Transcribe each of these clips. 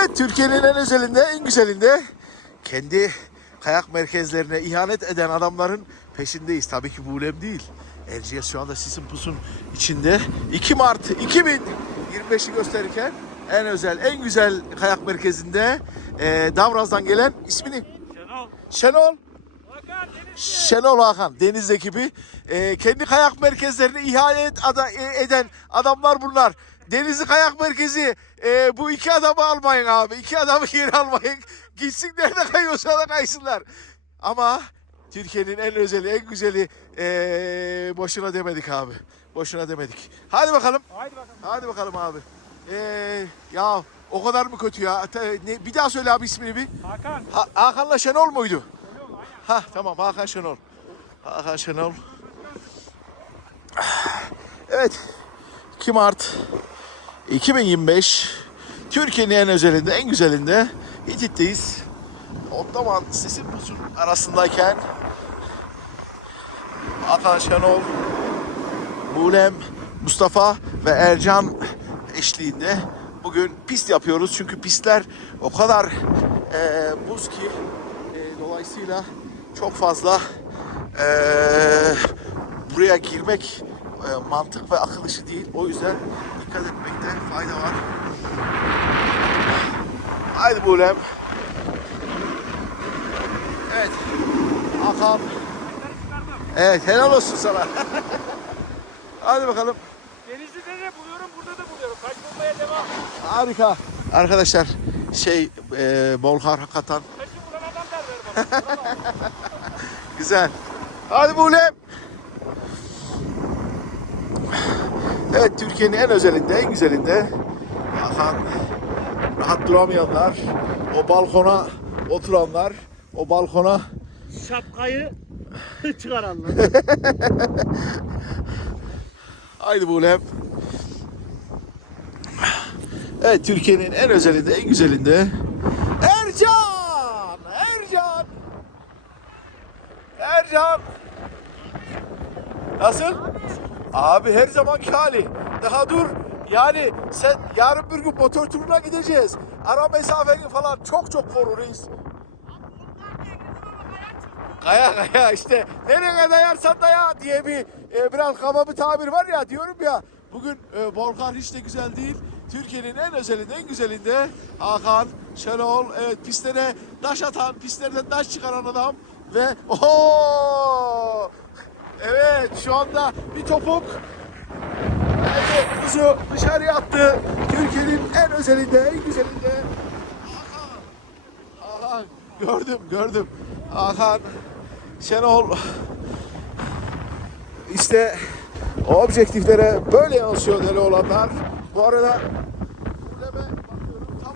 Evet Türkiye'nin en özelinde, en güzelinde kendi kayak merkezlerine ihanet eden adamların peşindeyiz. Tabii ki Buğlem değil. Erciyes şu anda sisin pusun içinde. 2 Mart 2025'i gösterirken en özel, en güzel kayak merkezinde e, Davraz'dan gelen ismini Şenol. Şenol Hakan. Şenol Hakan deniz ekibi e, kendi kayak merkezlerini ihanet ada- e, eden adamlar bunlar. Denizli Kayak Merkezi e, bu iki adamı almayın abi. İki adamı geri almayın. Gitsin nerede kayıyorsa da kaysınlar. Ama Türkiye'nin en özeli, en güzeli e, boşuna demedik abi. Boşuna demedik. Hadi bakalım. Haydi bakalım. Hadi bakalım abi. E, ya o kadar mı kötü ya? Ne- bir daha söyle abi ismini bir. Hakan. Ha, Hakan'la Şenol muydu? Ha tamam Hakan Şenol. Hakan Şenol. Evet. 2 Mart 2025 Türkiye'nin en özelinde, en güzelinde Hitit'teyiz. Ottoman sesin pusun arasındayken Hakan Şenol, Bulem, Mustafa ve Ercan eşliğinde bugün pist yapıyoruz. Çünkü pistler o kadar eee, buz ki eee, dolayısıyla çok fazla eee, buraya girmek eee, mantık ve akıl işi değil. O yüzden dikkat etmekte fayda var. Haydi Bulem. Evet. Hakan. Evet helal olsun sana. Hadi bakalım. Denizli'de de buluyorum, burada da buluyorum. Kaç bulmaya devam. Harika. Arkadaşlar şey e, Bolhar hakikaten Kaçı bulan adam derler bana. Bravo. güzel. Hadi Bulem. Evet Türkiye'nin en özelinde, en güzelinde Hakan rahat duramayanlar, o balkona oturanlar, o balkona Şapkayı çıkaranlar. Haydi Bulem. Evet Türkiye'nin en özelinde, en güzelinde Ercan! Ercan! Ercan! Nasıl? Abi her zamanki hali. Daha dur. Yani sen yarın bir gün motor turuna gideceğiz. Ara mesafeni falan çok çok koruruz. Kaya kaya işte nereye dayarsan daya diye bir e, biraz kaba bir tabir var ya diyorum ya. Bugün e, Bolkar hiç de güzel değil. Türkiye'nin en özelinde en güzelinde Hakan, Şenol, evet pistlere taş atan, pistlerden taş çıkaran adam ve oho! Evet şu anda bir topuk Evet, kuzu dışarıya attı. Türkiye'nin en özelinde, en güzelinde. Hakan gördüm, gördüm. Hakan, Şenol işte o objektiflere böyle yansıyor deli olanlar. Bu arada kuleme bakıyorum tam,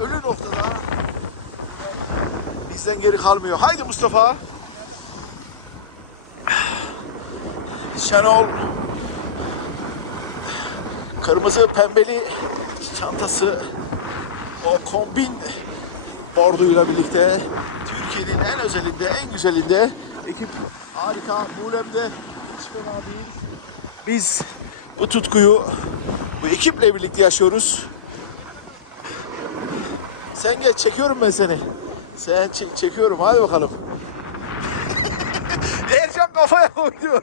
ölü noktada bizden geri kalmıyor. Haydi Mustafa. Şenol kırmızı pembeli çantası o kombin borduyla birlikte Türkiye'nin en özelinde en güzelinde ekip harika Muğlem'de hiç. Biz bu tutkuyu bu ekiple birlikte yaşıyoruz. Sen geç çekiyorum ben seni. Sen çek, çekiyorum hadi bakalım. Ercan kafaya koydu.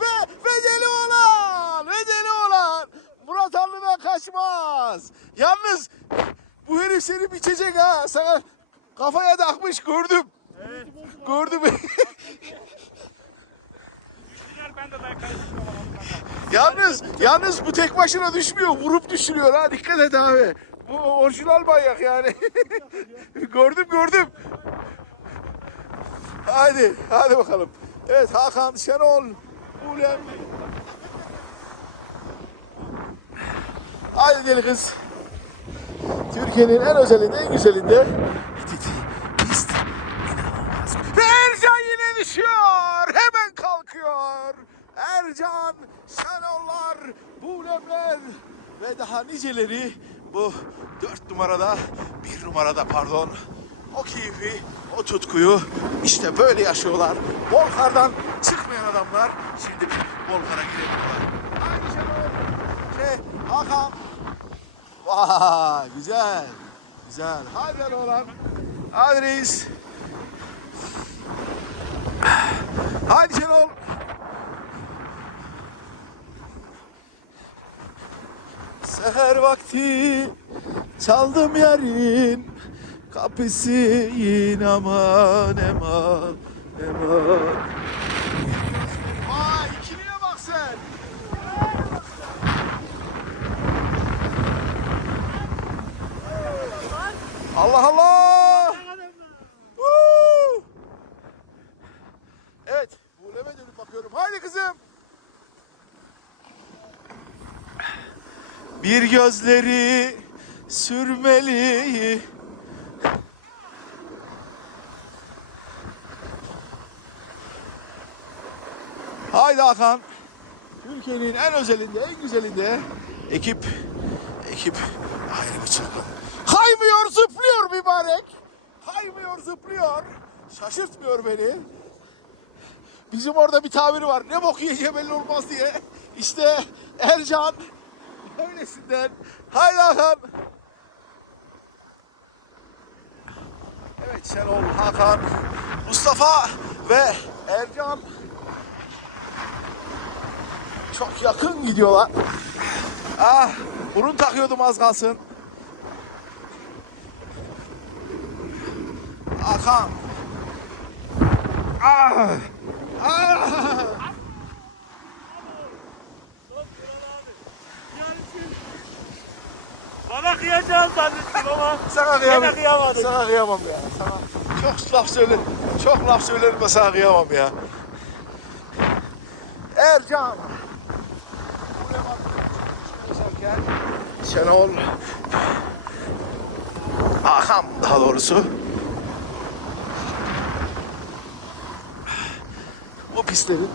ve, ve deli olan, ve deli olan. Murat Allı'dan kaçmaz. Yalnız bu herif seni biçecek ha. Sana kafaya takmış gördüm. Evet. Gördüm. Yalnız, yalnız bu tek başına düşmüyor. Vurup düşürüyor ha. Dikkat et abi. Bu orijinal manyak yani. gördüm gördüm. Hadi, hadi bakalım. Evet Hakan, Şenol, Ulem. Hadi deli kız. Türkiye'nin en özelinde, en güzelinde. Pist. Ercan yine düşüyor. Hemen kalkıyor. Ercan, Şenollar, Bulemler ve daha niceleri bu dört numarada, bir numarada pardon. O keyfi, o tutkuyu işte böyle yaşıyorlar. Volkar'dan çıkmayan adamlar şimdi Volkar'a girebiliyorlar. Aynı ve Hakan. Vay güzel. Güzel. Hadi lan oğlan. Hadi reis. Hadi Şenol. Seher vakti çaldım yarın kapısı aman eman eman. Vay ikiliye bak sen. Allah Allah. Evet, Bulem'e dönüp bakıyorum. Haydi kızım. Bir gözleri sürmeli. Haydi Hakan. Türkiye'nin en özelinde, en güzelinde ekip ekip ayrı bir çılgın. Zıplıyor mübarek. Kaymıyor, zıplıyor. Şaşırtmıyor beni. Bizim orada bir tabiri var. Ne bok yiyeceği belli olmaz diye. İşte Ercan öylesinden. Haydi Hakan. Evet Şenol, Hakan, Mustafa ve Ercan çok yakın gidiyorlar. Ah, burun takıyordum az kalsın. Hakan. Ah. Ah. Bana kıyacağız zannettim ama. Sana kıyamam. Kıyamadım. Sana kıyamam ya. Sana çok laf söylerim. Çok laf söylerim de sana kıyamam ya. Ercan. Şenol. Hakan daha doğrusu. Bu pistlerin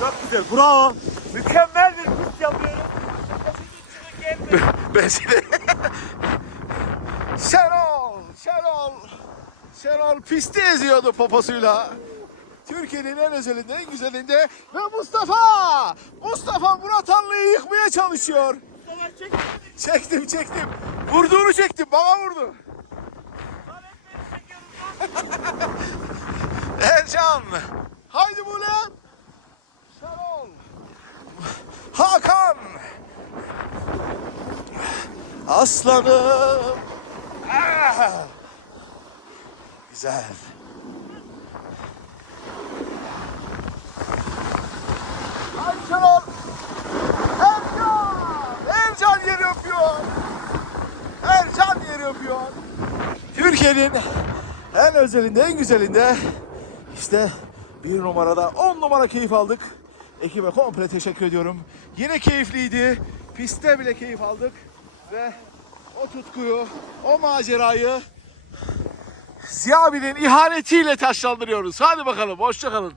Çok güzel. Bravo. Mükemmel bir kurt yapıyorum. Gelme. Ben seni... Şenol, Şenol, Şenol pisti eziyordu poposuyla. Türkiye'nin en özelinde, en güzelinde ve Mustafa! Mustafa Murat Anlı'yı yıkmaya çalışıyor. Mustafa çek. Çektim, çektim. Vurduğunu çektim, bana vurdu. Ercan, haydi Bulem. Şenol, Hakan. Aslanım. Ah! Güzel. Haydi Şenol. Ercan. Ercan yeri öpüyor. Öpüyor. Türkiye'nin en özelinde, en güzelinde işte bir numarada on numara keyif aldık. Ekibe komple teşekkür ediyorum. Yine keyifliydi. Pistte bile keyif aldık. Ve o tutkuyu, o macerayı Ziya abinin ihanetiyle taşlandırıyoruz. Hadi bakalım, hoşçakalın.